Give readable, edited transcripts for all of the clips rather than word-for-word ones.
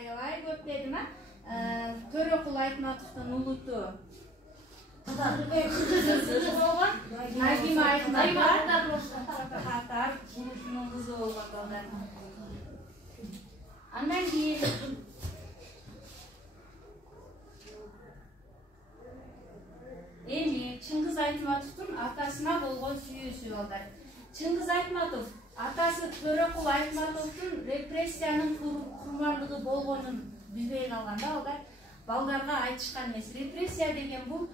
аябай көп дедим а. Төрөкул Айтматовдун улуту. Нагима Айтматов Катар улутунун кызы болгон балдар. Андан кийин эми Чыңгыз Айтматовдун атасына болгон сүйүүсү балдар. Чыңгыз Айтматов атасы Төрөкул Айтматовдун репрессиянын курмандыгы болгонун билбей калган да балдар. Балдарга айтышкан эмес. Репрессия деген бул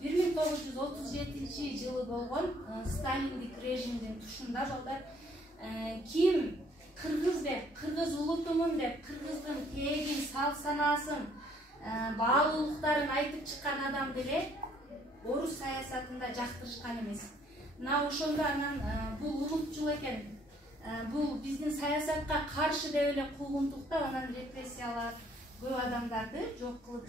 1937 жылы болгон Сталиндик режимдин тушунда балдар ким кыргыз деп, кыргыз улутумун деп, кыргыздын тегин, салт санаасын, баалуулуктарын айтып чыккан адам деле орус саясатында жактырышкан эмес. Мына ошондо анан бул улутчул экен. Бул биздин саясатка каршы деп эле куугунтуктап анан репрессиялар көп адамдарды жок кылып